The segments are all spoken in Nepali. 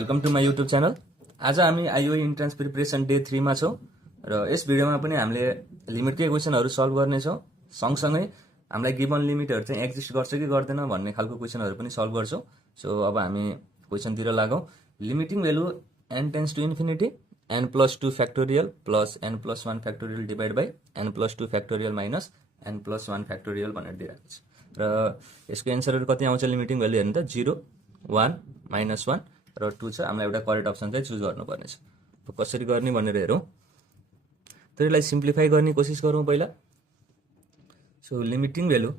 Welcome to my YouTube channel. आज हामी आइओई इन्ट्रान्स प्रिपरेसन डे 3 मा छौँ र यस भिडियोमा पनि हामीले लिमिटकै क्वेसनहरू सल्भ गर्नेछौँ। सँगसँगै हामीलाई गिभन लिमिटहरू चाहिँ एक्जिस्ट गर्छ कि गर्दैन भन्ने खालको क्वेसनहरू पनि सल्भ गर्छौँ। सो अब हामी क्वेसनतिर लागौँ। Limiting value n tends to infinity n plus 2 factorial plus n plus 1 factorial divide by n plus 2 factorial minus n plus 1 factorial भनेर दिइरहेको छ र यसको एन्सरहरू कति आउँछ लिमिटिङ भ्यालु हेर्नु त 0 1 माइनस 1 र 2 छ। हामीलाई एउटा करेक्ट अप्सन चाहिँ चुज गर्नुपर्ने छ। कसरी गर्ने भनेर हेरौँ। तर यसलाई सिम्प्लिफाई गर्ने कोसिस गरौँ पहिला। So limiting value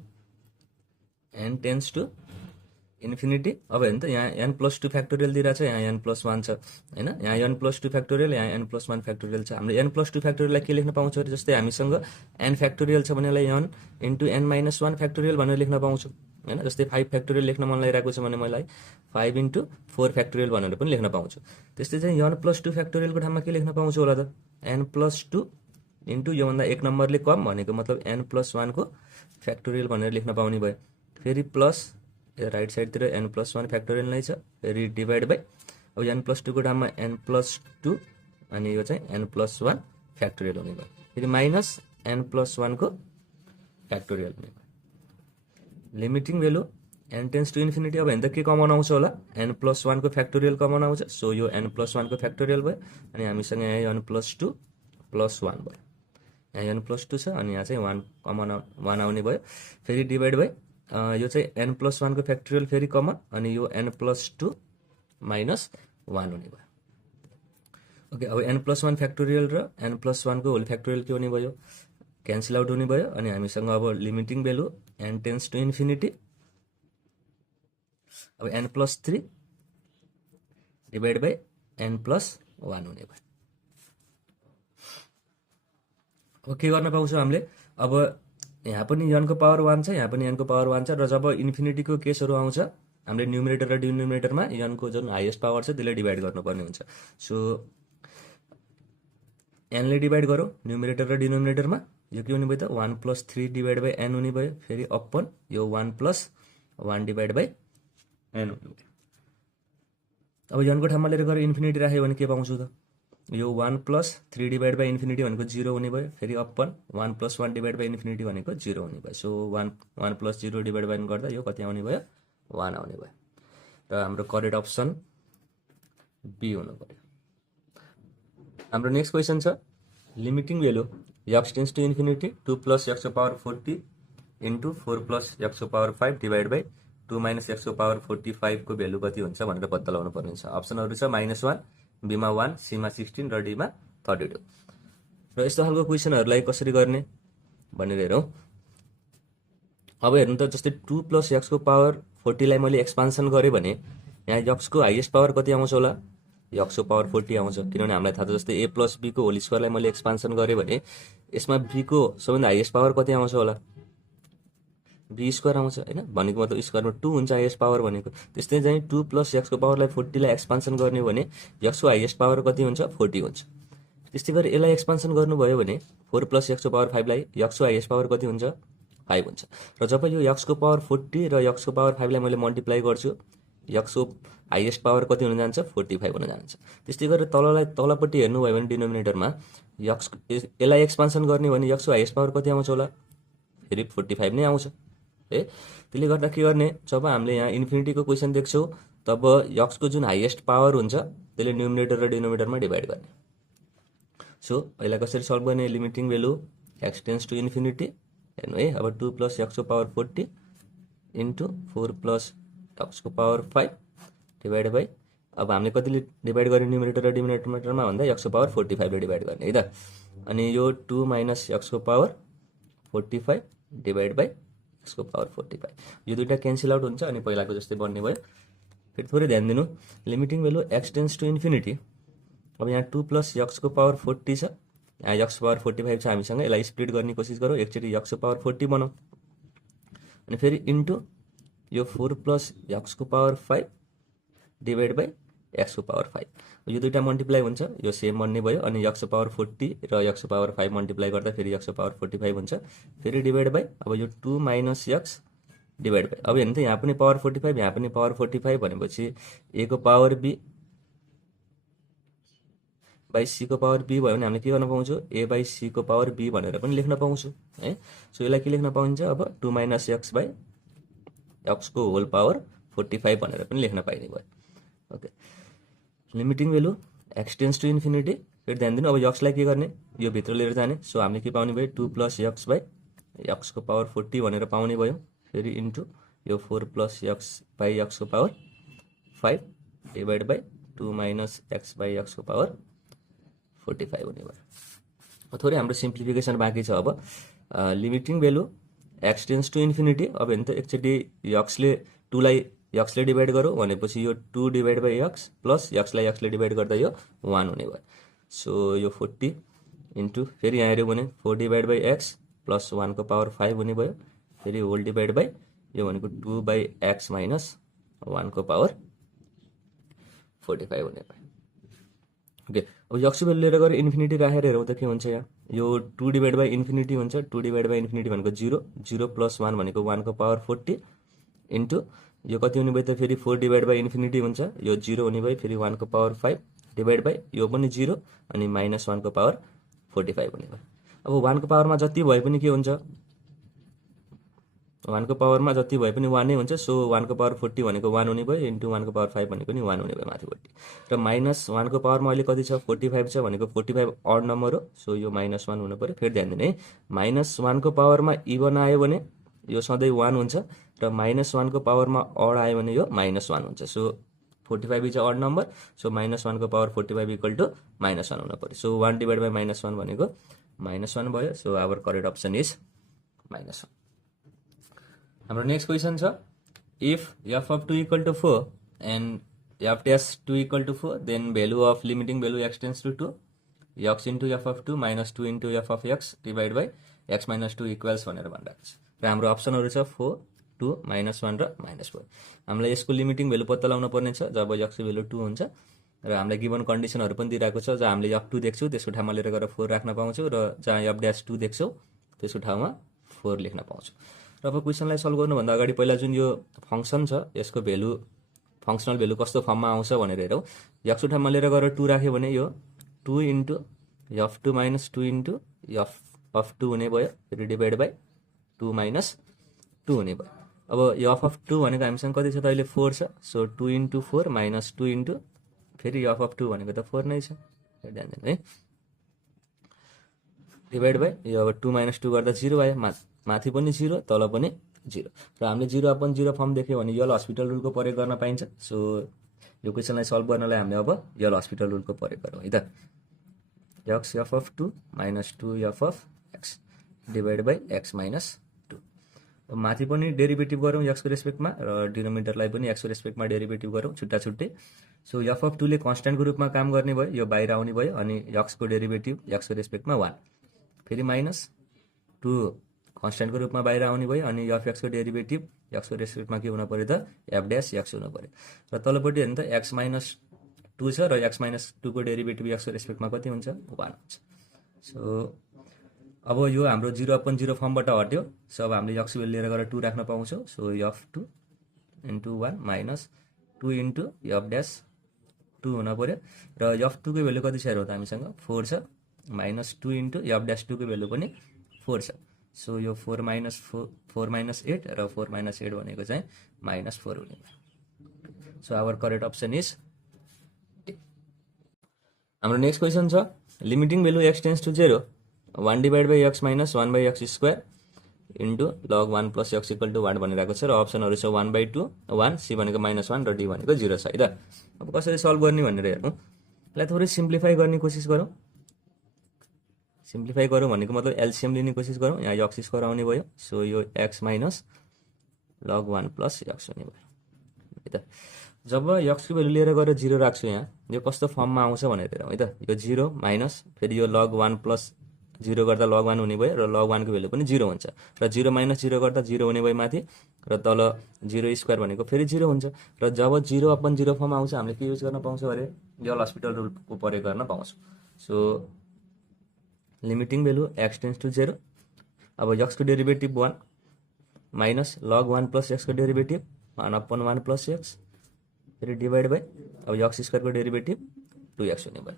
n tends to infinity. अब हेर्नु त यहाँ n प्लस 2 फ्याक्टोरियल दिइरहेको छ, यहाँ n प्लस 1 छ होइन। यहाँ n प्लस 2 फ्याक्टोरियल, यहाँ n प्लस 1 फ्याक्टोरियल छ। हामीले n प्लस 2 फ्याक्टोरियललाई के लेख्न पाउँछौँ अरे, जस्तै हामीसँग n फ्याक्टोरियल छ भने यसलाई n into n minus 1 factorial भनेर लेख्न पाउँछौँ होइन। जस्तै 5 फ्याक्टोरियल लेख्न मन लागिरहेको छ भने मलाई 5 इन्टु 4 फ्याक्टोरियल भनेर पनि लेख्न पाउँछु। त्यस्तै चाहिँ n प्लस 2 फ्याक्टोरियलको ठाउँमा के लेख्न पाउँछु होला त, n प्लस 2 इन्टु योभन्दा एक नम्बरले कम भनेको मतलब n प्लस 1 को फ्याक्टोरियल भनेर लेख्न पाउने भयो। फेरि प्लस राइट साइडतिर n प्लस 1 फ्याक्टोरियल नै छ, फेरि डिभाइड बाई अब n प्लस 2 को ठाउँमा n प्लस 2 अनि यो चाहिँ n प्लस 1 फ्याक्टोरियल हुने भयो। फेरि माइनस n प्लस 1 को फ्याक्टोरियल हुने भयो। Limiting value n tends to infinity. अब हेर्दा के कमन आउँछ होला, n प्लस 1 को फ्याक्टोरियल कमन आउँछ। सो यो n प्लस 1 को फ्याक्टोरियल भयो अनि हामीसँग यहाँ n प्लस 2 प्लस 1 भयो। यहाँ n प्लस 2 छ अनि यहाँ चाहिँ 1 कमन 1 आउने भयो। फेरि डिभाइड बाई यो चाहिँ n प्लस 1 को फ्याक्टोरियल फेरि कमन अनि यो n प्लस 2 माइनस 1 हुने भयो। ओके, अब n प्लस 1 फ्याक्टोरियल र n प्लस 1 को होल फ्याक्टोरियल के हुने भयो, क्यान्सल आउट हुने भयो। अनि हामीसँग अब limiting value n tends to infinity. अब n plus 3 divide by n plus 1 हुने भयो। अब के गर्न पाउँछौँ हामीले, अब यहाँ पनि n को पावर 1 छ, यहाँ पनि n को पावर 1 छ र जब इन्फिनिटीको केसहरू आउँछ हामीले न्युमिनेटर र डिनोमिनेटरमा n को जुन हाइएस्ट पावर छ त्यसले डिभाइड गर्नुपर्ने हुन्छ। सो n ले डिभाइड गरौँ न्युमिनेटर र डिनोमिनेटरमा, यो के हुने भयो त 1 प्लस 3 डिभाइड बाई n हुने भयो। फेरि अपन यो 1 प्लस 1 डिभाइड बाई n हुने भयो। अब n को ठाउँमा लिएर गएर इन्फिनिटी राख्यो भने के पाउँछु त, यो 1 प्लस 3 डिभाइड बाई इन्फिनिटी भनेको 0 हुने भयो। फेरि upon 1 plus 1 divide by infinity भनेको 0 हुने भयो। सो 1 प्लस 0 डिभाइड बाई गर्दा यो कति आउने भयो, 1 आउने भयो। र हाम्रो करेक्ट अप्सन बी हुनु पर्यो। हाम्रो नेक्स्ट क्वेसन छ limiting value x tends to infinity 2 plus x को पावर 40 इन्टु 4 प्लस x को power 5 divide by 2 minus x को पावर 45 को भ्यालु कति हुन्छ भनेर पत्ता लगाउनु पर्ने छ। अप्सनहरू छ -1, बीमा 1, सीमा 16 र डीमा 32। र यस्तो खालको क्वेसनहरूलाई कसरी गर्ने भनेर हेरौँ। अब हेर्नु त, जस्तै 2 प्लस x को पावर 40 लाई मैले एक्सपान्सन गरेँ भने यहाँ x को हाइएस्ट पावर कति आउँछ होला, x को पावर 40 आउँछ। किनभने हामीलाई थाहा छ जस्तै a प्लस b को होल स्क्वायरलाई मैले एक्सपान्सन गरेँ भने यसमा b को सबैभन्दा हाइएस्ट पावर कति आउँछ होला, b स्क्वायर आउँछ होइन। भनेको मतलब स्क्वायरमा 2 हुन्छ हाइएस्ट पावर भनेको। त्यस्तै चाहिँ 2 प्लस x को पावरलाई 40 लाई एक्सपान्सन गर्ने भने x को हाइएस्ट पावर कति हुन्छ, 40 हुन्छ। त्यस्तै गरी यसलाई एक्सपान्सन गर्नुभयो भने 4 प्लस x को पावर 5 लाई x को हाइएस्ट पावर कति हुन्छ, 5 हुन्छ। र जब यो x को पावर 40 र x को पावर 5 लाई मैले मल्टिप्लाई गर्छु, x को हाइएस्ट पावर कति हुन जान्छ, 45 हुन जान्छ। त्यस्तै गरी तलपट्टि हेर्नुभयो भने डिनोमिनेटरमा यसलाई एक्सपान्सन गर्ने भने x को हाइएस्ट पावर कति आउँछ होला, फेरि 45 नै आउँछ है। त्यसले गर्दा के गर्ने, जब हामीले यहाँ इन्फिनिटीको क्वेसन देख्छौँ तब x को जुन हाइएस्ट पावर हुन्छ त्यसले न्युमिनेटर र डिनोमिनेटरमा डिभाइड गर्ने। सो यसलाई कसरी सल्भ गर्ने, limiting value x tends to infinity हेर्नु है। अब 2 प्लस x को पावर 40 इन्टु 4 प्लस x को पावर 5 डिभाइड बाई अब हामीले कतिले डिभाइड गर्ने न्युमिनेटर र डिनोमिनेटरमा भन्दा x को पावर 45 ले डिभाइड गर्ने है त। अनि यो 2 माइनस x को पावर 45 डिभाइड बाई x को पावर 45, यो दुईटा क्यान्सल आउट हुन्छ अनि पहिलाको जस्तै बन्ने भयो। फेरि थोरै ध्यान दिनु, limiting value x tends to infinity. अब यहाँ 2 प्लस x को पावर 40 छ, यहाँ x को पावर 45 छ हामीसँग। यसलाई स्प्लिट गर्ने कोसिस गरौँ, एकचोटि x को पावर 40 बनाऊ अनि फेरि इन्टु यो 4 प्लस x को पावर 5 डिभाइड बाई x को पावर 5, यो दुईटा मल्टिप्लाई हुन्छ, यो सेम बन्ने भयो। अनि x को पावर 40 र x को पावर 5 मल्टिप्लाई गर्दा फेरि x को पावर 45 हुन्छ। फेरि डिभाइड बाई अब यो 2 माइनस x डिभाइड बाई अब हेर्नु त यहाँ पनि पावर 45, यहाँ पनि पावर 45 भनेपछि a को पावर b बाई सीको पावर बी भयो भने हामीले के गर्न पाउँछौँ, ए बाई सीको पावर बी भनेर पनि लेख्न पाउँछौँ है। सो यसलाई के लेख्न पाइन्छ अब 2 माइनस एक्स बाई एक्सको होल पावर 45 भनेर पनि लेख्न पाइने भयो। Okay, limiting value x tends to infinity. फेरि ध्यान दिनु, अब एक्सलाई के गर्ने, यो भित्र लिएर जाने। सो हामीले के पाउने भयो, 2 प्लस एक्स बाई एक्सको पावर 40 भनेर पाउने भयो। फेरि इन्टु यो 4 प्लस एक्स बाई एक्सको power 5 divide by 2 minus x by एक्सको पावर 45 हुने भयो। थोरै हाम्रो सिम्प्लिफिकेसन बाँकी छ। अब limiting value x tends to infinity. अब हेर्नु त एकचोटि एक्सले 2लाई एक्सले डिभाइड गरौँ भनेपछि यो 2 डिभाइड बाई एक्स प्लस एक्सलाई एक्सले डिभाइड गर्दा यो 1 हुने भयो। सो यो 40 इन्टु फेरि यहाँ हेऱ्यो भने 4 डिभाइड बाई एक्स प्लस 1 को पावर 5 हुने भयो। फेरि होल डिभाइड बाई यो भनेको 2 बाई एक्स माइनस 1 को पावर 45 हुने भयो। ओके, अब एक्स भेल्यु लिएर गएर इन्फिनिटी राखेर हेरौँ त के हुन्छ। यहाँ यो 2 डिभाइड बाई इन्फिनिटी हुन्छ। 2 डिभाइड बाई इन्फिनिटी भनेको 0, 0 प्लस 1 भनेको 1 को पावर 40 इन्टु यो कति हुने भयो त फेरि 4 डिभाइड बाई इन्फिनिटी हुन्छ। यो 0 हुने भयो, फेरि 1 को पावर 5 डिभाइड बाई यो पनि 0 अनि माइनस 1 को पावर 45 हुने भयो। अब 1 को पावरमा जति भए पनि के हुन्छ, 1 को पावरमा जति भए पनि 1 नै हुन्छ। सो 1 को पावर 40 भनेको 1 हुने भयो इन्टु 1 को पावर 5 भनेको नि 1 हुने भयो माथिपट्टि। र माइनस 1 को पावरमा अहिले कति छ, 45 छ भनेको 45 अड नम्बर हो। सो यो माइनस 1 हुनु पऱ्यो। फेरि ध्यान दिनु है, माइनस 1 को पावरमा इभन आयो भने यो सधैँ 1 हुन्छ र माइनस 1 को पावरमा अड आयो भने यो माइनस 1 हुन्छ। So 45 is odd number. So minus 1 को पावर 45 इक्वल टु माइनस 1 हुनु पऱ्यो। सो 1 डिभाइड बाई माइनस 1 भनेको माइनस 1 भयो। So our correct option is minus 1। हाम्रो नेक्स्ट क्वेसन छ, if f of 2 equal to 4 and f dash 2 equal to 4 then value of limiting value x tends to 2 x into f of 2 minus 2 into f of x divide by x minus 2 equals भनेर भनिरहेको छ। र हाम्रो अप्सनहरू छ 4, 2, माइनस 1 र माइनस 4। हामीलाई यसको लिमिटिङ भेल्यु पत्ता लगाउन पर्ने छ जब एक्सको भेल्यु 2 हुन्छ। र हामीलाई गिभन कन्डिसनहरू पनि दिइरहेको छ, जहाँ हामीले एफ 2 देख्छौँ त्यसको ठाउँमा लिएर गएर 4 राख्न पाउँछौँ, र जहाँ एफ ड्यास 2 देख्छौँ त्यसको ठाउँमा 4 लेख्न पाउँछौँ। र अब क्वेसनलाई सल्भ गर्नुभन्दा अगाडि पहिला जुन यो फङ्सन छ यसको भेल्यु, फङ्सनल भेल्यु कस्तो फर्ममा आउँछ भनेर हेरौँ। एक्सको ठाउँमा लिएर गएर 2 राख्यो भने यो 2 into F 2 minus 2 into f of 2 हुने भयो। फेरि डिभाइड बाई 2 माइनस 2 हुने भयो। अब एफ अफ 2 भनेको हामीसँग कति छ त अहिले 4 छ। सो 2 इन्टु 4 माइनस 2 इन्टु फेरि एफ अफ 2 भनेको त 4 नै छ, ध्यान दिनु है। डिभाइड बाई यो अब 2 माइनस 2 गर्दा 0 आयो, माथि पनि 0 तल पनि 0। र हामीले 0 अपन 0 फर्म देख्यो भने यल हस्पिटल रुलको प्रयोग गर्न पाइन्छ। सो यो क्वेसनलाई सल्भ गर्नलाई हामीले अब यल हस्पिटल रुलको प्रयोग गरौँ है त। X F of 2 minus 2 F of x divide by x minus 2। माथि पनि डेरिभेटिभ गरौँ एक्सको रेस्पेक्टमा र डिनोमिनेटरलाई पनि एक्सको रेस्पेक्टमा डेरिभेटिभ गरौँ छुट्टा छुट्टै। सो एफ अफ 2 ले कन्स्ट्यान्टको रूपमा काम गर्ने भयो, यो बाहिर आउने भयो, अनि एक्सको डेरिभेटिभ एक्सको रेस्पेक्टमा 1। फेरि माइनस 2 कन्स्ट्यान्टको रूपमा बाहिर आउने भयो, अनि एफ एक्सको डेरिभेटिभ एक्सको रेस्पेक्टमा के हुनु पऱ्यो त, एफ ड्यास एक्स हुनु पऱ्यो। र तलपट्टि हेर्नु त एक्स माइनस 2 छ र एक्स माइनस 2 को डेरिभेटिभ एक्सको रेस्पेक्टमा कति हुन्छ, 1 हुन्छ। सो अब यो हाम्रो 0 अपन 0 फर्मबाट हट्यो। सो अब हामीले एक्स भेल्यु लिएर गएर 2 राख्न पाउँछौँ। So F 2 into 1 minus 2 into F dash 2 हुन पऱ्यो। र एफ 2 को भेल्यु कति छ हेरौँ त हामीसँग 4 छ, माइनस 2 इन्टु एफ ड्यास 2 को भेल्यु पनि 4 छ। सो यो 4 माइनस 8 र 4 माइनस 8 भनेको चाहिँ माइनस 4 हुने। So our correct option is D. हाम्रो नेक्स्ट क्वेसन छ, limiting value x tends to 0 1 divide by x minus 1 by x square into log 1 plus x equal to 1 भनिरहेको छ। र अप्सनहरू छ 1/2 1, सी भनेको माइनस 1 र डी भनेको 0 छ है त। अब कसरी सल्भ गर्ने भनेर हेर्नु, यसलाई थोरै सिम्प्लिफाई गर्ने कोसिस गरौँ। सिम्प्लिफाई गरौँ भनेको मतलब एलसिएम लिने कोसिस गरौँ। यहाँ एक्स स्क्वायर आउने भयो। सो यो x minus log 1 plus x हुने भयो है त। जब एक्सको भेल्यु लिएर गएर 0 राख्छु यहाँ, यो कस्तो फर्ममा आउँछ भनेर हेरौँ है त। यो 0 माइनस फेरि यो लग 1 प्लस 0 गर्दा लग 1 हुने भयो, र लग 1 को भेल्यु पनि 0 हुन्छ। र 0 माइनस 0 गर्दा 0 हुने भयो माथि, र तल 0 स्क्वायर भनेको फेरि 0 हुन्छ। र जब 0 अपन 0 फर्म आउँछ हामीले के युज गर्न पाउँछौँ अरे, यल हस्पिटल रुलको प्रयोग गर्न पाउँछौँ। So limiting value x tends to 0। अब एक्सको डेरिभेटिभ 1 माइनस लग 1 प्लस एक्सको डेरिभेटिभ 1/1 प्लस एक्स फेरि डिभाइड बाई अब एक्स स्क्वायरको डेरिभेटिभ 2x हुने भयो।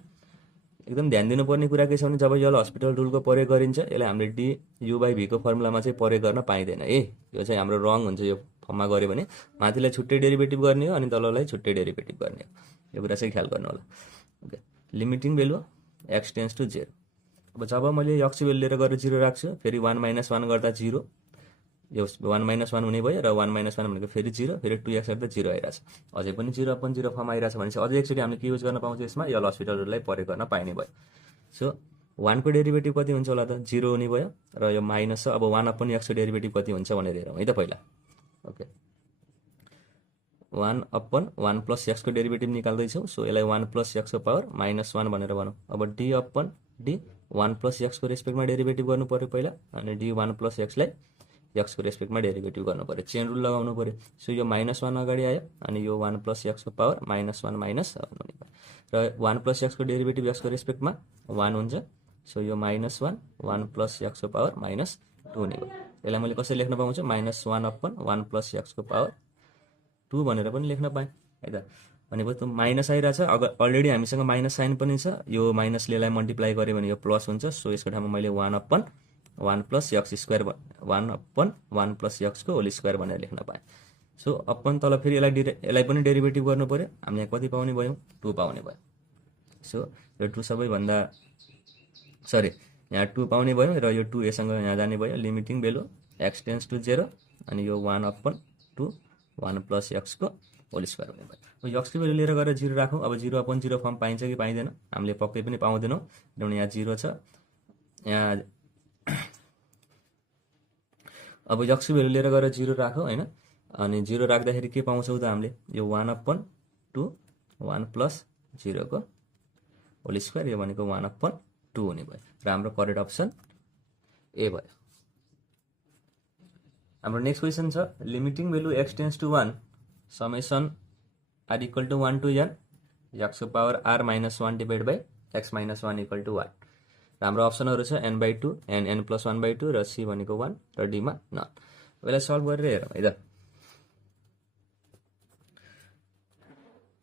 एकदम ध्यान दिनुपर्ने कुरा के छ भने जब यसलाई हस्पिटल रुलको प्रयोग गरिन्छ यसलाई हामीले डी यु बाई भीको फर्मुलामा चाहिँ प्रयोग गर्न पाइँदैन यो चाहिँ हाम्रो रङ हुन्छ। यो फर्ममा गऱ्यो भने माथिलाई छुट्टै डेरिभेटिभ गर्ने हो अनि तललाई छुट्टै डेरिभेटिभ गर्ने हो। यो कुरा चाहिँ ख्याल गर्नु होला। Okay, limiting value x tends to 0। अब जब मैले यक्स भेल्यु लिएर गएर 0 राख्छु फेरि 1 - 1 गर्दा 0, यो 1 - 1 हुने भयो र 1 - 1 भनेको फेरि 0, फेरि 2x गर्दा 0 आइरहेछ। अझै पनि 0/0 फर्म आइरहेछ भने चाहिँ अझै एकचोटि हामीले के युज गर्न पाउँछ यसमा, यल हस्पिटल रुललाई प्रयोग गर्न पाइने भयो। सो 1 को डेरिभेटिभ कति हुन्छ होला त, 0 हुने भयो र यो माइनस छ। अब 1/x को डेरिभेटिभ कति हुन्छ भनेर हेरौँ है त पहिला। ओके, 1/1 + x को डेरिभेटिभ निकाल्दैछौँ। सो यसलाई 1 + x को पावर -1 भनेर भनौँ। अब d/d 1 + x को रेस्पेक्टमा डेरिभेटिभ गर्नु पर्यो पहिला, अनि d1 + x लाई x को रेस्पेक्टमा डेरिभेटिभ गर्नु पर्यो, चेन रुल लगाउनु पर्यो। सो यो -1 अगाडि आयो अनि यो 1 + x को पावर -1 माइनस हुने भयो र 1 + x को डेरिभेटिभ x को रेस्पेक्टमा 1 हुन्छ। सो यो -1 1 + x को पावर -2 हुने भयो। यसलाई मैले कसरी लेख्न पाउँछु, -1/1 + x को पावर 2 भनेर पनि लेख्न पाएँ है त। भनेपछि त्यो माइनस आइरहेछ, अलरेडी हामीसँग माइनस साइन पनि छ, यो माइनसले यसलाई मल्टिप्लाई गर्यो भने यो प्लस हुन्छ। सो यसको ठाउँमा मैले 1/1 + x स्क्वायर 1/1 + x को होल स्क्वायर भनेर लेख्न पाएँ। सो अपन तल फेरि यसलाई पनि डेरिभेटिभ गर्नु पर्यो। हामी यहाँ कति पाउने भयौँ, 2 पाउने भयो। सो यो 2 सबैभन्दा सरी यहाँ 2 पाउने भयो र यो 2 यसँग यहाँ जाने भयो। Limiting value x tends to 0 अनि यो 1/2 1 + x को होल स्क्वायर हुने भयो। यक्सको भेल्यु लिएर गएर 0 राखौँ। अब 0/0 फर्म पाइन्छ कि पाइँदैन, हामीले पक्कै पनि पाउँदैनौँ किनभने यहाँ 0 छ यहाँ। अब यक्सको भेल्यु लिएर गएर 0 राखौँ होइन, अनि 0 राख्दाखेरि के पाउँछौँ त हामीले, यो 1/2 1 + 0 को होल स्क्वायर, यो भनेको 1/2 हुने भयो र हाम्रो करेक्ट अप्सन ए भयो। हाम्रो नेक्स्ट क्वेसन छ limiting value x tends to 1 summation r = 1 to n x को power r - 1 divide by x - 1 = 1। हाम्रो अप्सनहरू छ n/2 n + 1/2 र c भनेको 1 र d मा नन। यसलाई सल्भ गरेर हेरौँ है त।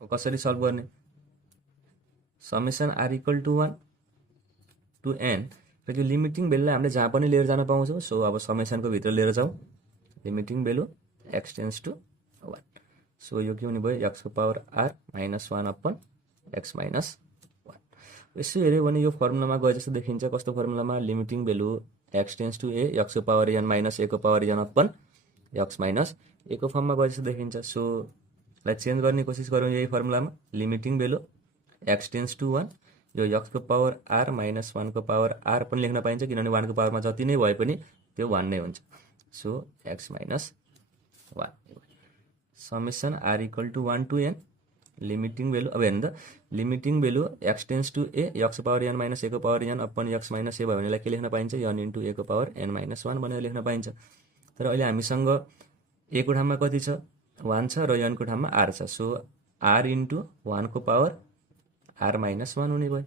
कसरी सल्भ गर्ने, समेसन r = 1 to n र यो लिमिटिङ भेल्युलाई हामीले जहाँ पनि लिएर जान पाउँछौँ। सो अब समेसनको भित्र लिएर जाउँ, limiting value x tends to 1। So यो के हुने भयो, x को पावर r - 1/x - 1। यसो हेऱ्यो भने यो फर्मुलामा गए जस्तो देखिन्छ। कस्तो फर्मुलामा, limiting value x tends to a x को पावर n - a को पावर n/x - a को फर्ममा गए जस्तो देखिन्छ। सो यसलाई चेन्ज गर्ने कोसिस गरौँ यही फर्मुलामा। Limiting value x tends to 1 यो x को पावर r - 1 को पावर r पनि लेख्न पाइन्छ किनभने 1 को पावरमा जति नै भए पनि त्यो 1 नै हुन्छ। So x - 1 summation r = 1 to n limiting value. अब हेर्नु त, limiting value x tends to a x को पावर n - a को power n upon x - a भयो भने यसलाई के लेख्न पाइन्छ, n * a को पावर n - 1 भनेर लेख्न पाइन्छ। तर अहिले हामीसँग a को ठाउँमा कति छ, 1 छ र n को ठाउँमा r छ। सो r * 1 को पावर r - 1 हुने भयो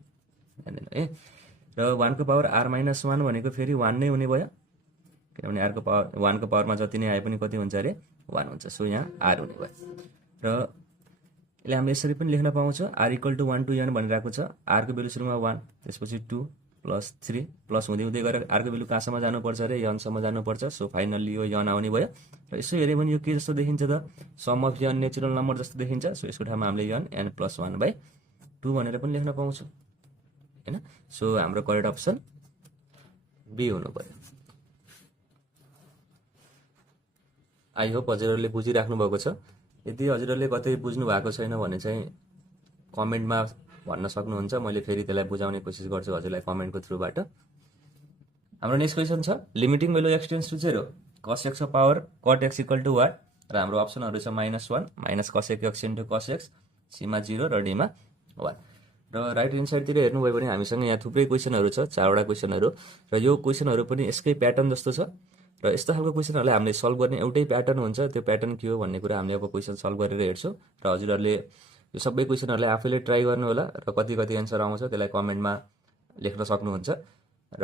है, र 1 को पावर r - 1 भनेको फेरि 1 नै हुने भयो किनभने r को पावर 1 को पावरमा जति नै आए पनि कति हुन्छ अरे, 1 हुन्छ। सो यहाँ r हुने भयो र यसले हामीले यसरी पनि लेख्न पाउँछ, r = 1 to n भनिरहेको छ। r को भेल्यु सुरुमा 1 त्यसपछि 2 + 3 प्लस हुँदै हुँदै गएर r को भेल्यु कहाँसम्म जानुपर्छ अरे, n सम्म जानुपर्छ। सो फाइनल्ली यो n आउने भयो र यसो हेऱ्यो भने यो के जस्तो देखिन्छ त, sum of n natural number जस्तो देखिन्छ। सो यसको ठाउँमा हामीले n + 1/2 भनेर पनि लेख्न पाउँछौँ हैन। सो हाम्रो करेक्ट अप्सन बी हुनु पर्यो। आई होप हजुरहरूले बुझिराख्नु भएको छ। यदि हजुरहरूले कतै बुझ्नु भएको छैन भने चाहिँ कमेन्टमा भन्न सक्नुहुन्छ, मैले फेरि त्यसलाई बुझाउने कोसिस गर्छु हजुरलाई कमेन्टको थ्रुबाट। हाम्रो नेक्स्ट क्वेसन छ limiting value x tends to 0 cos x को पावर cot x = what र हाम्रो अप्सनहरू छ -1 - cos x * cos x, c मा 0 र d मा 1। र राइट ह्यान्ड साइडतिर हेर्नुभयो भने हामीसँग यहाँ थुप्रै क्वेसनहरू छ, 4वटा क्वेसनहरू, र यो क्वेसनहरू पनि यसकै प्याटर्न जस्तो छ र यस्तो खालको क्वेसनहरूलाई हामीले सल्भ गर्ने एउटै प्याटर्न हुन्छ। त्यो प्याटर्न के हो भन्ने कुरा हामीले अब क्वेसन सल्भ गरेर हेर्छौँ र हजुरहरूले यो सबै क्वेसनहरूलाई आफैले ट्राई गर्नु होला र कति कति एन्सर आउँछ त्यसलाई कमेन्टमा लेख्न सक्नुहुन्छ र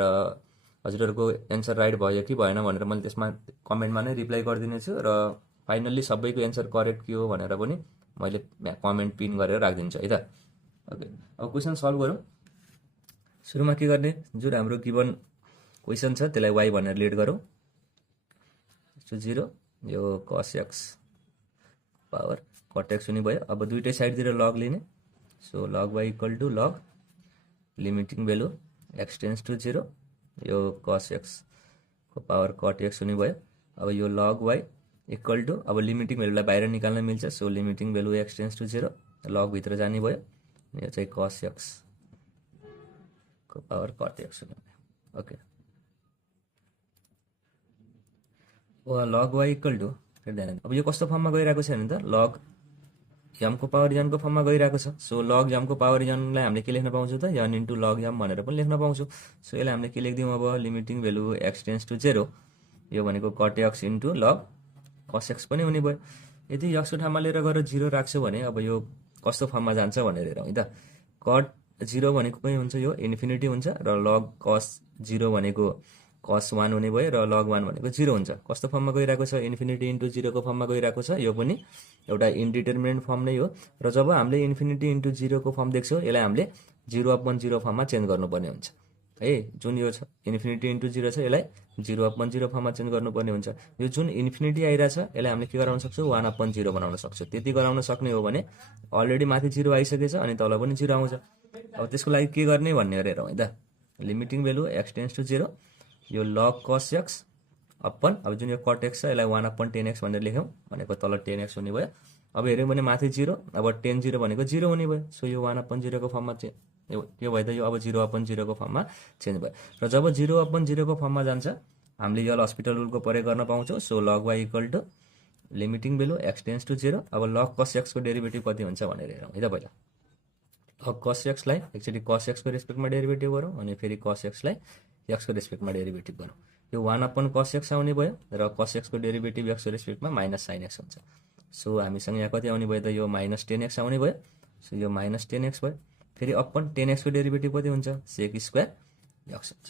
हजुरहरूको एन्सर राइट भयो कि भएन भनेर मैले त्यसमा कमेन्टमा नै रिप्लाई गरिदिनेछु र फाइनल्ली सबैको एन्सर करेक्ट के हो भनेर पनि मैले कमेन्ट पिन गरेर राखिदिन्छु है त। ओके, अब क्वेसन सल्भ गरौँ। सुरुमा के गर्ने, जुन हाम्रो गिभन क्वेसन छ त्यसलाई y भनेर लिड गरौँ, 0 यो cos x power cot x हुने भयो। अब दुईटै साइडतिर लग लिने, so log y equal to log limiting value x tends to 0 यो cos x को पावर cot x हुने भयो। अब यो log y इक्वल टु, अब लिमिटिङ भेल्युलाई बाहिर निकाल्न मिल्छ, so limiting value x tends to 0 log भित्र जाने भयो, यो चाहिँ cos x को पावर cot x हुने भयो। Okay, log y equal to, अब यो कस्तो फर्ममा गइरहेको छ भने त log m को पावर n को फर्ममा गइरहेको छ। सो log m को पावर n लाई हामीले के लेख्न पाउँछौँ त, n इन्टु log m भनेर पनि लेख्न पाउँछौँ। सो यसलाई हामीले के लेख्दिउँ अब, limiting value x tends to 0 यो भनेको cot x into log cos x पनि हुने भयो। यदि x को ठाउँमा लिएर गएर 0 राख्छौँ भने अब यो कस्तो फर्ममा जान्छ भनेर हेरौँ है त। cot 0 भनेको पनि हुन्छ यो इन्फिनिटी हुन्छ, र log cos 0 भनेको cos 1 हुने भयो, र log 1 भनेको 0 हुन्छ। कस्तो फर्ममा गइरहेको छ, इन्फिनिटी इन्टु 0 को फर्ममा गइरहेको छ। यो पनि एउटा इन्डिटर्मिनेन्ट फर्म नै हो, र जब हामीले इन्फिनिटी इन्टु 0 को फर्म देख्छौँ यसलाई हामीले 0/0 फर्ममा चेन्ज गर्नुपर्ने हुन्छ है। जुन यो छ इन्फिनिटी इन्टु 0 छ यसलाई 0/0 फर्ममा चेन्ज गर्नुपर्ने हुन्छ। यो जुन इन्फिनिटी आइरहेछ यसलाई हामीले के गराउन सक्छौँ, 1/0 बनाउन सक्छौँ। त्यति गराउन सक्ने हो भने अलरेडी माथि 0 आइसकेछ अनि तल पनि 0 आउँछ। अब त्यसको लागि के गर्ने भन्ने हेरौँ है त। Limiting value x tends to 0 यो log cos x अपन, अब जुन यो cot x छ यसलाई 1/10x भनेर लेख्यौँ भनेको तल 10x हुने भयो। अब हेऱ्यौँ भने माथि 0, अब 10 0 भनेको 0 हुने भयो। सो यो 1/0 को फर्ममा चाहिँ यो भयो त, यो अब 0/0 को फर्ममा चेन्ज भयो। र जब 0/0 को फर्ममा जान्छ हामीले यल हस्पिटल रुलको प्रयोग गर्न पाउँछौँ। So log y equal to limiting value x tends to 0, अब log cos x को डेरिभेटिभ कति हुन्छ भनेर हेरौँ है त। पहिला अब cos x लाई एकचोटि cos x को रेस्पेक्टमा डेरिभेटिभ गरौँ अनि फेरि cos x लाई x को रेस्पेक्टमा डेरिभेटिभ गरौँ। यो 1/cos x आउने भयो, र cos x को डेरिभेटिभ x को रेस्पेक्टमा माइनस sin x हुन्छ। सो हामीसँग यहाँ कति आउने भयो त, यो -10x आउने भयो। सो यो -10x भयो, फेरि अपन 10x को डेरिभेटिभ कति हुन्छ, sec स्क्वायर x हुन्छ।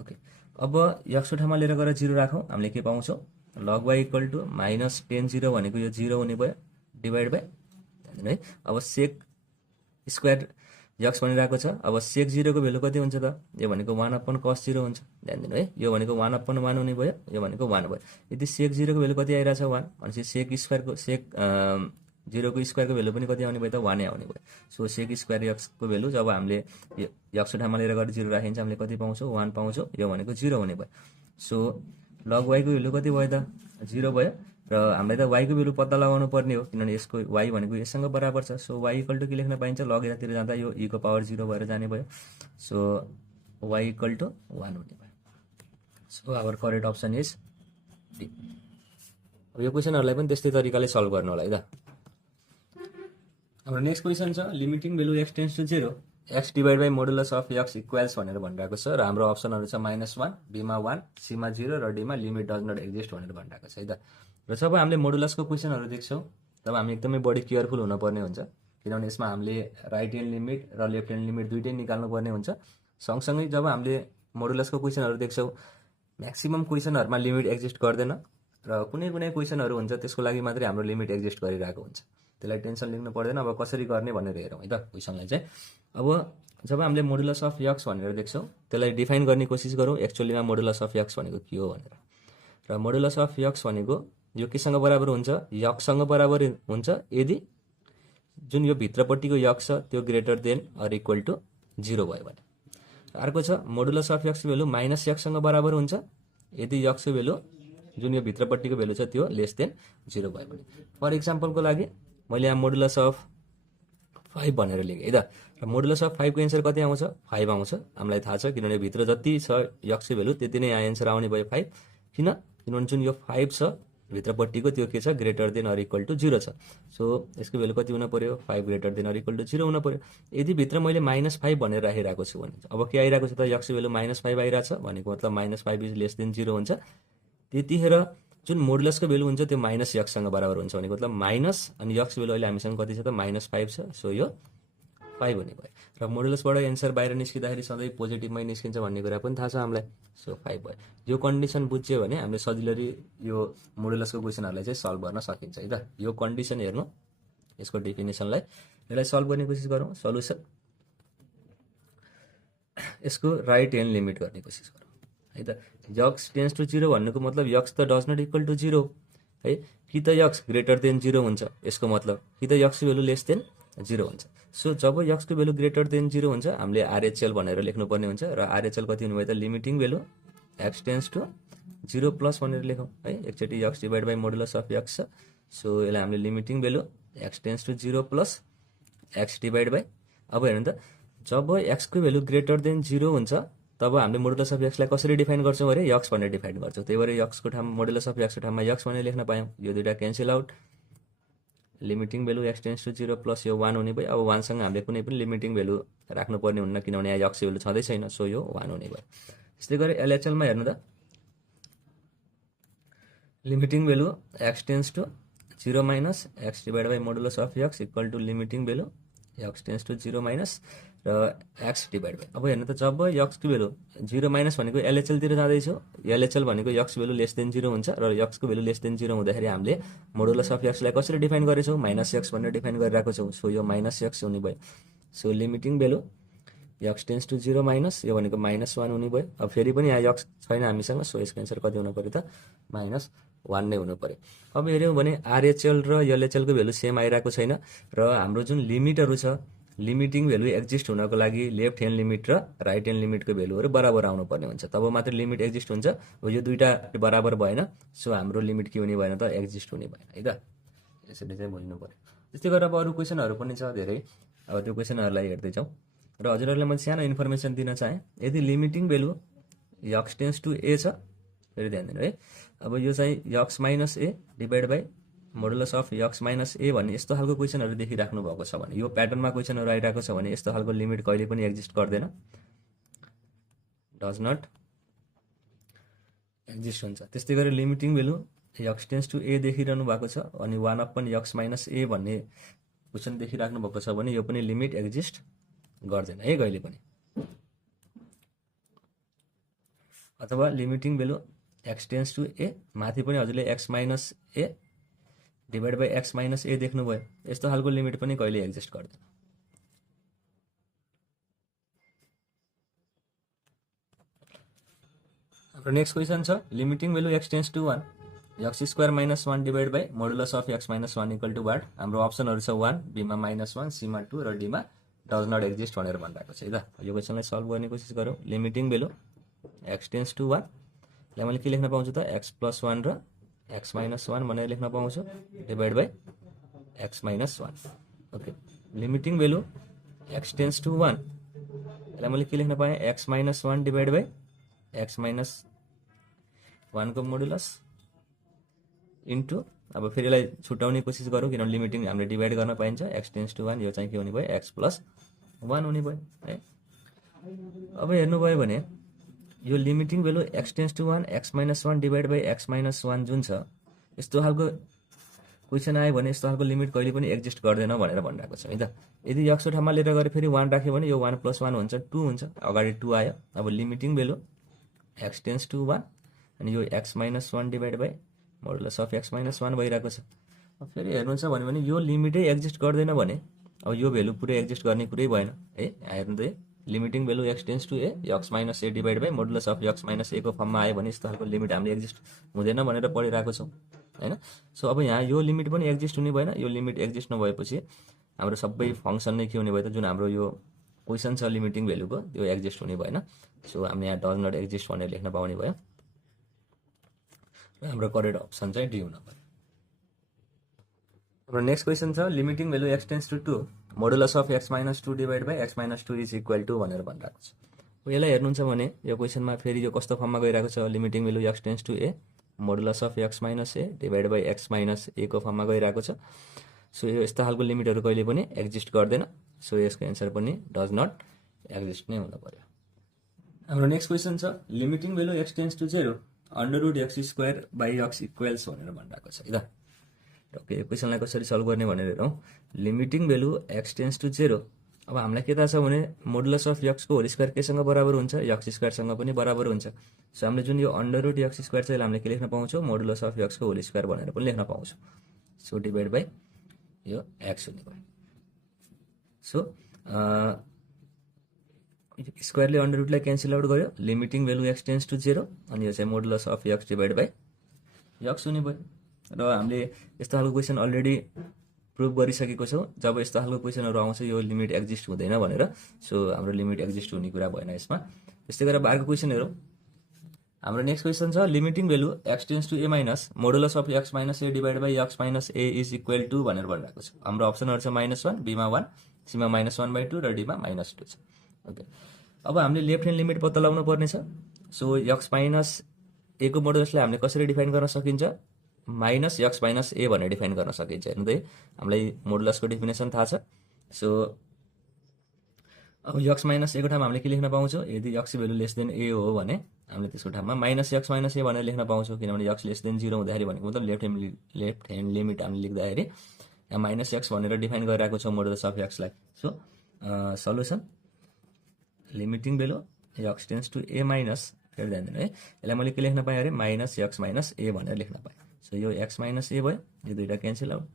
ओके, अब x को ठाउँमा लिएर गएर 0 राखौँ, हामीले के पाउँछौँ, log y इक्वल टु -10 0 भनेको यो 0 हुने भयो डिभाइड बाई है। अब sec स्क्वायर x भनिरहेको छ। अब sec 0 को भेल्यु कति हुन्छ त, यो भनेको 1/cos 0 हुन्छ। ध्यान दिनु है, यो भनेको 1/1 हुने भयो, यो भनेको 1 भयो। यदि sec 0 को भेल्यु कति आइरहेछ 1 भनेपछि sec स्क्वायरको sec 0 को स्क्वायरको भेल्यु पनि कति आउने भयो त, 1 आउने भयो। सो sec स्क्वायर x को भेल्यु जब हामीले x को ठाउँमा लिएर गएर 0 राखिन्छ हामीले कति पाउँछौँ, 1 पाउँछौँ, यो भनेको 0 हुने भयो। सो log y को भेल्यु कति भयो त, 0 भयो, र हामीले त y को भेल्यु पत्ता लगाउनु पर्ने हो किनभने यसको y भनेको यससँग बराबर छ। सो y इक्वल टु के लेख्न पाइन्छ, लग यतातिर जाँदा यो e को पावर 0 भएर जाने भयो। सो y इक्वल टु 1 हुने भयो। So our correct option is D. अब यो क्वेसनहरूलाई पनि त्यस्तै तरिकाले सल्भ गर्नु होला है त। हाम्रो नेक्स्ट क्वेसन छ, limiting value x tends to 0 x divide by modulus of x equals भनेर भनिरहेको छ, र हाम्रो अप्सनहरू छ -1, b मा 1, c मा 0 र d मा लिमिट डज नट एक्जिस्ट भनेर भनिरहेको छ है त। र जब हामीले मोडुलसको क्वेसनहरू देख्छौँ तब हामी एकदमै बढी केयरफुल हुनुपर्ने हुन्छ किनभने यसमा हामीले राइट ह्यान्ड लिमिट र लेफ्ट ह्यान्ड लिमिट दुइटै निकाल्नु पर्ने हुन्छ। सँगसँगै जब हामीले मोडुलसको क्वेसनहरू देख्छौँ म्याक्सिमम क्वेसनहरूमा लिमिट एक्जिस्ट गर्दैन, र कुनै कुनै क्वेसनहरू हुन्छ त्यसको लागि मात्रै हाम्रो लिमिट एक्जिस्ट गरिरहेको हुन्छ। त्यसलाई टेन्सन लिनु पर्दैन। अब कसरी गर्ने भनेर हेरौँ है त क्वेसनलाई चाहिँ। अब जब हामीले मोडुलस अफ x भनेर देख्छौँ त्यसलाई डिफाइन गर्ने कोसिस गरौँ एक्चुअलीमा मोडुलस अफ x भनेको के हो भनेर। र मोडुलस अफ x भनेको यो केसँग बराबर हुन्छ, यक्ससँग बराबर हुन्छ यदि जुन यो भित्रपट्टिको यक्स छ त्यो greater than or equal to 0 भयो भने। अर्को छ modulus of x value minus यक्ससँग बराबर हुन्छ यदि यक्सको भेल्यु जुन यो भित्रपट्टिको भेल्यु छ त्यो लेस देन 0 भयो भने। फर इक्जाम्पलको लागि मैले यहाँ मोडुलस अफ 5 भनेर लेखेँ है त। र मोडुलस अफ 5 को एन्सर कति आउँछ, 5 आउँछ। हामीलाई थाहा छ किनभने भित्र जति छ यक्सको भेल्यु त्यति नै यहाँ एन्सर आउने भयो 5। किनभने जुन यो 5 छ भित्रपट्टिको त्यो के छ, greater than or equal to 0 छ। सो यसको भेल्यु कति हुन पर्यो, 5 greater than or equal to 0 हुन पर्यो। यदि भित्र मैले -5 भनेर राखिरहेको छु भने अब के आइरहेको छ त, यक्सको भेल्यु -5 आइरहेछ भनेको मतलब -5 इज लेस देन 0 हुन्छ। त्यतिखेर जुन मोडुलसको भेल्यु हुन्छ त्यो माइनस यक्ससँग बराबर हुन्छ भनेको मतलब माइनस अनि यक्सको भेल्यु अहिले हामीसँग कति छ त, -5 छ। सो यो 5 हुने भयो। र मोडुलसबाट एन्सर बाहिर निस्किँदाखेरि सधैँ पोजिटिभमै निस्किन्छ भन्ने कुरा पनि थाहा छ हामीलाई। सो 5 भयो। यो कन्डिसन बुझ्यो भने हामीले सजिलैले यो मोडुलसको क्वेसनहरूलाई चाहिँ सल्भ गर्न सकिन्छ है त। यो कन्डिसन हेर्नु, यसको डेफिनेसनलाई, यसलाई सल्भ गर्ने कोसिस गरौँ। सल्युसन यसको राइट ह्यान्ड लिमिट गर्ने कोसिस गरौँ है त। यक्स टेन्स टु 0 भन्नुको मतलब यक्स त डज नट इक्वल टु 0 है, कि त यक्स ग्रेटर देन 0 हुन्छ, यसको मतलब कि त यक्सको भेल्यु लेस देन 0 हुन्छ। सो जब यक्सको भेल्यु ग्रेटर देन 0 हुन्छ हामीले आरएचएल भनेर लेख्नुपर्ने हुन्छ र आरएचएल कति हुनुभयो त limiting value x tends to 0 plus भनेर लेखौँ है, एकचोटि x divide by modulus of x छ। सो यसलाई हामीले limiting value x tends to 0 plus x divide by, अब हेर्नु त जब एक्सको भेल्यु ग्रेटर देन 0 हुन्छ तब हामीले मोडुलस अफ एक्सलाई कसरी डिफाइन गर्छौँ अरे यक्स भनेर डिफाइन गर्छौँ, त्यही भएर यक्सको ठाउँमा मोडुलस अफ एक्सको ठाउँमा यक्स भनेर लेख्न पायौँ, यो दुइटा cancel out, limiting value x tends to 0 plus यो 1 हुने भयो। अब 1 सँग हामीले कुनै पनि लिमिटिङ भेल्यु राख्नुपर्ने हुन्न किनभने यहाँ यक्स भेल्यु छँदै छैन, सो यो 1 हुने भयो। त्यस्तै गरी एलएचएलमा हेर्नु त limiting value x tends to 0 minus x divide by modulus of x equal to limiting value x tends to 0 minus र एक्स डिभाइड बाई, अब हेर्नु त जब यक्सको भेल्यु 0 माइनस भनेको एलएचएलतिर जाँदैछ, एलएचएल भनेको यक्स भेल्यु लेस देन 0 हुन्छ र यक्सको भेल्यु लेस देन 0 हुँदाखेरि हामीले मोडुलस अफ एक्सलाई कसरी डिफाइन गरेछौँ माइनस एक्स भनेर डिफाइन गरिरहेको छौँ, सो यो माइनस एक्स हुने भयो। So limiting value x tends to 0 minus, यो भनेको -1 हुने भयो। अब फेरि पनि यहाँ यक्स छैन हामीसँग, सो यसको एन्सर कति हुनु पऱ्यो त -1 नै हुनु पऱ्यो। अब हेऱ्यौँ भने आरएचएल र एलएचएलको भेल्यु सेम आइरहेको छैन र हाम्रो जुन लिमिटहरू छ लिमिटिङ भेल्यु एक्जिस्ट हुनको लागि लेफ्ट ह्यान्ड लिमिट र राइट ह्यान्ड लिमिटको भेल्युहरू बराबर आउनुपर्ने हुन्छ, तब मात्र लिमिट एक्जिस्ट हुन्छ। यो दुइटा बराबर भएन, सो हाम्रो लिमिट के हुने भएन त एक्जिस्ट हुने भएन है त, यसरी चाहिँ बुझ्नु पऱ्यो। त्यस्तै गरेर अब अरू क्वेसनहरू पनि छ धेरै, अब त्यो क्वेसनहरूलाई हेर्दै जाउँ र हजुरहरूलाई मैले सानो इन्फर्मेसन दिन चाहेँ। यदि limiting value x tends to a छ, फेरि ध्यान दिनु है, अब यो चाहिँ x minus a divide by modulus of x minus a भन्ने यस्तो खालको क्वेसनहरू देखिराख्नु भएको छ भने, यो प्याटर्नमा क्वेसनहरू आइरहेको छ भने यस्तो खालको लिमिट कहिले पनि एक्जिस्ट गर्दैन, डज नट एक्जिस्ट हुन्छ। त्यस्तै गरी limiting value x tends to a देखिरहनु भएको छ अनि 1 अपन यक्स माइनस ए भन्ने क्वेसन देखिराख्नु भएको छ भने यो पनि लिमिट एक्जिस्ट गर्दैन है कहिले पनि। अथवा limiting value x tends to a माथि पनि हजुरले x minus a divide by x minus a देख्नुभयो, यस्तो खालको लिमिट पनि कहिले एक्जिस्ट गर्दैन। हाम्रो नेक्स्ट क्वेसन छ limiting value x tends to 1 x square minus 1 divide by modulus of x minus 1 equal to what. हाम्रो अप्सनहरू छ 1, बीमा -1, सीमा 2 र डीमा डज नट एक्जिस्ट भनेर भनिरहेको छ है त। यो क्वेसनलाई सल्भ गर्ने कोसिस गरौँ। Limiting value x tends to 1 लाई मैले के लेख्न पाउँछु त एक्स प्लस 1 र एक्स माइनस 1 भनेर लेख्न पाउँछु divide by x minus 1। Okay, limiting value x tends to 1 यसलाई मैले के लेख्न पाएँ x minus 1 divide by x minus 1 को मोडुलस इन्टु, अब फेरि यसलाई छुट्याउने कोसिस गरौँ किनभने लिमिटिङ हामीले डिभाइड गर्न पाइन्छ, एक्स टेन्स टु 1 यो चाहिँ के हुने भयो एक्स प्लस 1 हुने भयो है। अब हेर्नुभयो भने यो limiting value x tends to 1 x minus 1 divide by x minus 1 जुन छ यस्तो खालको क्वेसन आयो भने यस्तो खालको लिमिट कहिले पनि एक्जिस्ट गर्दैन भनेर भनिरहेको छ है त। यदि यक्सको ठाउँमा लिएर गएर फेरि 1 राख्यो भने यो 1 प्लस 1 हुन्छ 2 हुन्छ, अगाडि 2 आयो। अब limiting value x tends to 1 अनि यो x minus 1 divide by modulus of x minus 1 भइरहेको छ। अब फेरि हेर्नुहुन्छ भने यो लिमिटै एक्जिस्ट गर्दैन भने अब यो भेल्यु पुरै एक्जिस्ट गर्ने कुरै भएन है। हेर्नु त limiting value x tends to a x minus a divide by modulus of x minus a को फर्ममा आयो भने यस्तो खालको लिमिट हामीले एक्जिस्ट हुँदैन भनेर पढिरहेको छौँ होइन। सो अब यहाँ यो लिमिट पनि एक्जिस्ट हुने भएन, यो लिमिट एक्जिस्ट नभएपछि हाम्रो सबै फङ्सन नै के हुने भयो त, जुन हाम्रो यो क्वेसन छ लिमिटिङ भेल्युको त्यो एक्जिस्ट हुने भएन। सो हामीले यहाँ डज नट एक्जिस्ट भनेर लेख्न पाउने भयो र हाम्रो करेक्ट अप्सन चाहिँ डी हुन पर्यो। हाम्रो नेक्स्ट क्वेसन छ limiting value x tends to 2 modulus of x minus 2 divide by x minus 2 is equal to भनेर भनिरहेको छ। यसलाई हेर्नुहुन्छ भने यो क्वेसनमा फेरि यो कस्तो फर्ममा गइरहेको छ limiting value x tends to a modulus of x minus a divide by x minus a को फर्ममा गइरहेको छ। सो यो यस्तो खालको लिमिटहरू कहिले पनि एक्जिस्ट गर्दैन, सो यसको एन्सर पनि डज नट एक्जिस्ट नै हुन पर्यो। हाम्रो नेक्स्ट क्वेसन छ limiting value x tends to 0 under root x square by x equals भनेर भनिरहेको छ है त। ओके, यो क्वेसनलाई कसरी सल्भ गर्ने भनेर हेरौँ। Limiting value x tends to 0, अब हामीलाई के थाहा छ भने मोडुलस अफ एक्सको होल स्क्वायर केसँग बराबर हुन्छ एक्स स्क्वायरसँग पनि बराबर हुन्छ। सो हामीले जुन यो अन्डर रुट एक्स स्क्वायर चाहिँ हामीले के लेख्न पाउँछौँ मोडुलस अफ एक्सको होल स्क्वायर भनेर पनि लेख्न पाउँछौँ। सो डिभाइड बाई यो एक्स हुने भयो। सो स्क्वायरले अन्डर रुटलाई क्यान्सल आउट गर्यो, limiting value x tends to 0 अनि यो चाहिँ modulus of x divide by x हुने भयो। र हामीले यस्तो खालको क्वेसन अलरेडी प्रुभ गरिसकेको छौँ। जब यस्तो खालको क्वेसनहरू आउँछ यो लिमिट एक्जिस्ट हुँदैन भनेर, सो हाम्रो लिमिट एक्जिस्ट हुने कुरा भएन यसमा। त्यस्तै गरेर अर्को क्वेसन हेरौँ। हाम्रो नेक्स्ट क्वेसन छ limiting value x tends to a minus modulus of x minus a divide by x minus a is equal to भनेर भनिरहेको छ। हाम्रो अप्सनहरू छ -1, बीमा 1, सीमा -1/2 र डीमा -2 छ। ओके, अब हामीले लेफ्ट ह्यान्ड लिमिट पत्ता लगाउनु पर्नेछ। सो एक्स माइनस ए को मोडुलसलाई हामीले कसरी डिफाइन गर्न सकिन्छ, माइनस एक्स माइनस ए भनेर डिफाइन गर्न सकिन्छ। हेर्नु त हामीलाई मोडुलसको डेफिनेसन थाहा छ। सो अब एक्स माइनस ए को ठाउँमा हामीले के लेख्न पाउँछौँ, यदि एक्स भेल्यु लेस देन ए हो भने हामीले त्यसको ठाउँमा माइनस एक्स माइनस ए भनेर लेख्न पाउँछौँ, किनभने एक्स लेस देन 0 हुँदाखेरि भनेको मतलब लेफ्ट ह्यान्ड लिमिट हामीले लेख्दाखेरि यहाँ माइनस एक्स भनेर डिफाइन गरिरहेको छौँ मोडुलस अफ एक्सलाई। So solution limiting value x tends to a minus, फेरि ध्यान दिनु है, यसलाई मैले के लेख्न पाएँ अरे माइनस एक्स माइनस ए भनेर लेख्न पाएँ। सो यो एक्स माइनस ए भयो, यो दुइटा क्यान्सल आउट,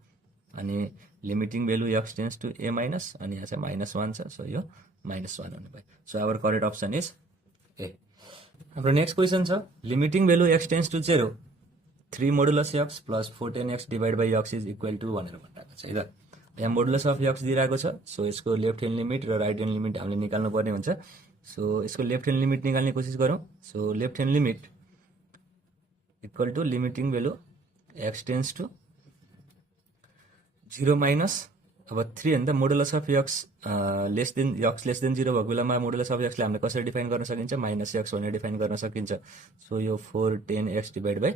अनि limiting value x tends to a minus, अनि यहाँ चाहिँ -1 छ, सो यो -1 हुने भयो। So our correct option is A. हाम्रो नेक्स्ट क्वेसन छ limiting value x tends to 0 3 modulus x plus 410 x divide by x is equal to भनेर भनिरहेको छ है त। यहाँ मोडुलस अफ एक्स दिइरहेको छ, सो यसको लेफ्ट ह्यान्ड लिमिट र राइट ह्यान्ड लिमिट हामीले निकाल्नु पर्ने हुन्छ। सो यसको लेफ्ट ह्यान्ड लिमिट निकाल्ने कोसिस गरौँ। So left hand limit equal to limiting value x tends to 0 minus, अब 3 होइन त, modulus of x less than 0 भएको बेलामा मोडुलस अफ एक्सलाई हामीले कसरी डिफाइन गर्न सकिन्छ, माइनस एक्स भनेर डिफाइन गर्न सकिन्छ। सो यो 410 एक्स डिभाइड बाई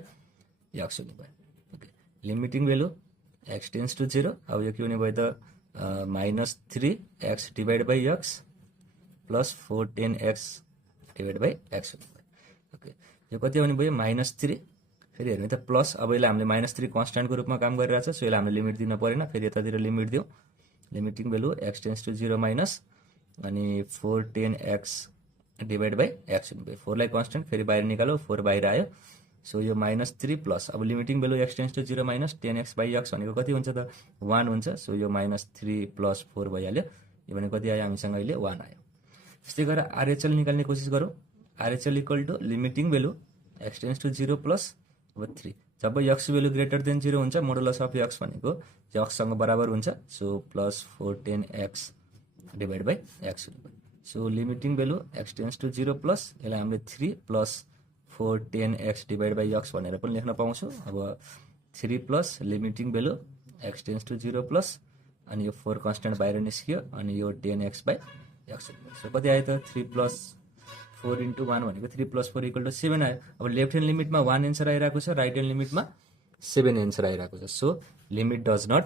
एक्स हुने भयो। Okay, limiting value x tends to 0, अब यो के हुने भयो त -3 x divide by x plus 410 x divide by x हुने भयो। ओके, यो कति आउने भयो -3, फेरि हेर्नु त प्लस, अब यसलाई हामीले -3 कन्स्ट्यान्टको रूपमा काम गरिरहेछ, सो यसलाई हामीले लिमिट दिन परेन, फेरि यतातिर लिमिट दिउँ। Limiting value x tends to 0 minus अनि 410 एक्स डिभाइड बाई एक्स हुने भयो। 4 लाई कन्स्ट्यान्ट फेरि बाहिर निकाल्यो, 4 बाहिर आयो, सो यो -3 प्लस, अब limiting value x tends to 0 minus 10 x by x भनेको कति हुन्छ त 1 हुन्छ। सो यो -3 प्लस 4 भइहाल्यो, यो भने कति आयो हामीसँग अहिले 1 आयो। त्यस्तै गरेर आरएचएल निकाल्ने कोसिस गरौँ। RHL equal to limiting value x tends to 0 plus अब 3, जब एक्स भेल्यु ग्रेटर देन 0 हुन्छ मोडुलस अफ एक्स भनेको एक्ससँग बराबर हुन्छ, so plus 410 x divide by x हुने भयो। So limiting value x tends to 0 plus, यसलाई हामीले 3 plus 410 x divide by x भनेर पनि लेख्न पाउँछौँ। अब 3 plus limiting value x tends to 0 plus, अनि यो 4 कन्स्ट्यान्ट बाहिर निस्कियो, अनि यो 10 एक्स बाई एक्स। सो कति आयो त 3 प्लस 4 इन्टु 1 भनेको 3 प्लस 4 इक्वल टु 7 आयो। अब लेफ्ट ह्यान्ड लिमिटमा 1 एन्सर आइरहेको छ, राइट ह्यान्ड लिमिटमा 7 एन्सर आइरहेको छ। So limit does not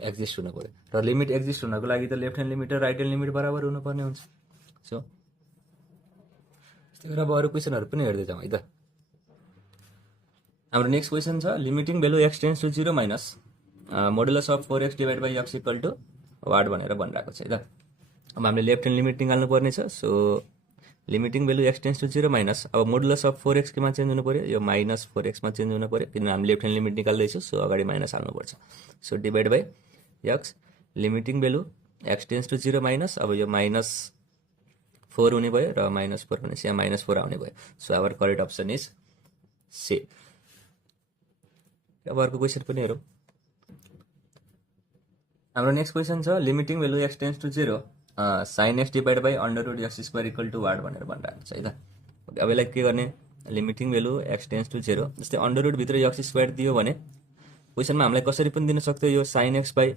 exist हुनु पर्यो, र लिमिट एक्जिस्ट हुनको लागि त लेफ्ट ह्यान्ड लिमिट र राइट ह्यान्ड लिमिट बराबर हुनुपर्ने हुन्छ। सो त्यस्तै गरेर अब अरू क्वेसनहरू पनि हेर्दै जाउँ है त। हाम्रो नेक्स्ट क्वेसन छ limiting value x tends to 0 minus modulus of 4x divide by x equal to what भनेर भनिरहेको छ है त। अब हामीले लेफ्ट ह्यान्ड लिमिट निकाल्नु पर्ने छ। So limiting value x tends to 0 minus, अब मोडुलस अफ 4x केमा चेन्ज हुनु पर्यो, यो -4x मा चेन्ज हुनु पर्यो, किनभने हामी लेफ्ट ह्यान्ड लिमिट निकाल्दैछौँ, सो अगाडि माइनस हाल्नुपर्छ। So divide by x, limiting value x tends to 0 minus, अब यो -4 हुने भयो, र -4 भनेपछि यहाँ -4 आउने भयो। So our correct option is C. अब अर्को क्वेसन पनि हेरौँ। हाम्रो नेक्स्ट क्वेसन छ limiting value x tends to 0 sine x divide by under root x square equal to what भनेर भनिरहेको छ है त। अब यसलाई के गर्ने, limiting value x tends to 0, जस्तै अन्डर रुट भित्र एक्स स्क्वायर दियो भने क्वेसनमा हामीलाई कसरी पनि दिन सक्थ्यो, यो साइन एक्स बाई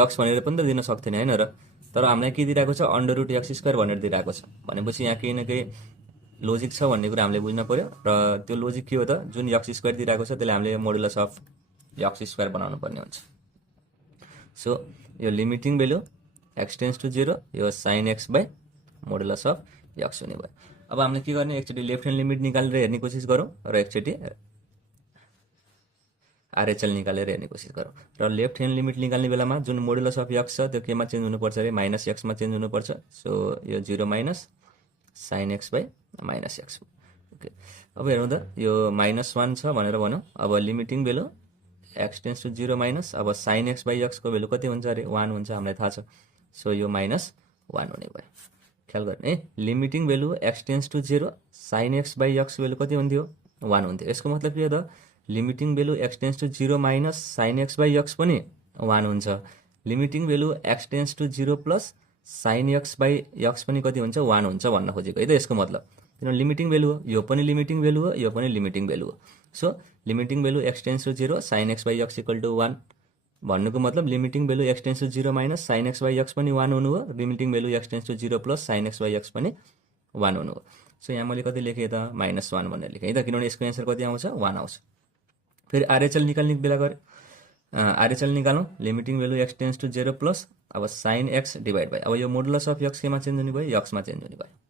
एक्स भनेर पनि त दिन सक्थेन होइन र, तर हामीलाई के दिइरहेको छ अन्डर रुट एक्स स्क्वायर भनेर दिइरहेको छ, भनेपछि यहाँ केही न केही लोजिक छ भन्ने कुरा हामीले बुझ्न पर्यो। र त्यो लोजिक के हो त, जुन एक्स स्क्वायर दिइरहेको छ त्यसले हामीले मोडुलस अफ एक्स स्क्वायर बनाउनु पर्ने हुन्छ। सो यो limiting value x tends to 0, यो sine x by modulus of x हुने भयो। अब हामीले के गर्ने, एकचोटि लेफ्ट ह्यान्ड लिमिट निकालेर हेर्ने कोसिस गरौँ, र एकचोटि आरएचएल निकालेर हेर्ने कोसिस गरौँ। र लेफ्ट ह्यान्ड लिमिट निकाल्ने बेलामा जुन मोडुलस अफ एक्स छ त्यो केमा चेन्ज हुनुपर्छ अरे, -x मा चेन्ज हुनुपर्छ। सो यो 0 minus sine x by -x। Okay, अब हेरौँ त, यो -1 छ भनेर भनौँ। अब limiting value x tends to 0 minus, अब साइन एक्स बाई एक्सको भेल्यु कति हुन्छ अरे 1 हुन्छ, हामीलाई थाहा छ। सो यो -1 हुने भयो। ख्याल गर्ने है limiting value x tends to 0 sine x by x value कति हुन्थ्यो 1 हुन्थ्यो यसको मतलब के हो त limiting value x tends to 0 minus sine x by x पनि 1 हुन्छ limiting value x tends to 0 plus sine x by x पनि कति हुन्छ 1 हुन्छ भन्न खोजेको है त यसको मतलब किनभने लिमिटिङ भेल्यु हो यो पनि लिमिटिङ भेल्यु हो यो पनि लिमिटिङ भेल्यु हो so limiting value x tends to 0 sine x by x equal to 1 भन्नुको मतलब limiting value x tends to 0 minus sine x by x पनि 1 हुनु हो limiting value x tends to 0 plus sine x by x पनि 1 हुनु हो सो यहाँ मैले कति लेखेँ त -1 भनेर लेखेँ है त किनभने यसको एन्सर कति आउँछ 1 आउँछ फेरि आरएचएल निकाल्ने बेला गरे आरएचएल निकालौँ limiting value x tends to 0 plus अब साइन एक्स डिभाइड बाई अब यो मोडुलस अफ एक्स केमा चेन्ज हुने भयो एक्समा चेन्ज हुने भयो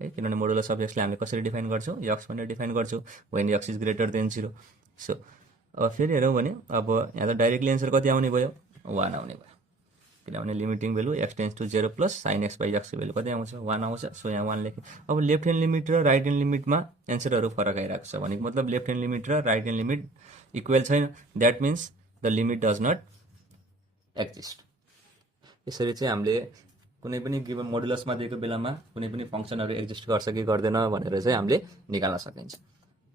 है किनभने मोडुलस अफ एक्सले हामीले कसरी डिफाइन गर्छौँ एक्स भनेर डिफाइन गर्छौँ when x is greater than 0 so अब फेरि हेरौँ भने अब यहाँ त डाइरेक्टली एन्सर कति आउने भयो 1 आउने भयो किनभने limiting value x tends to 0 plus sine x by एक्सको भेल्यु कति आउँछ 1 आउँछ सो यहाँ 1 लेखेँ अब लेफ्ट ह्यान्ड लिमिट र राइट ह्यान्ड लिमिटमा एन्सरहरू फरक आइरहेको छ भनेको मतलब लेफ्ट ह्यान्ड लिमिट र राइट ह्यान्ड लिमिट इक्वल छैन that means the limit does not exist यसरी चाहिँ हामीले कुनै पनि गिभन मोडुलसमा दिएको बेलामा कुनै पनि फङ्सनहरू एक्जिस्ट गर्छ कि गर्दैन भनेर चाहिँ हामीले निकाल्न सकिन्छ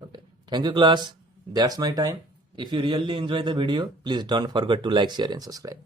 okay thank you class that's my time if you really enjoy the video please don't forget to like share and subscribe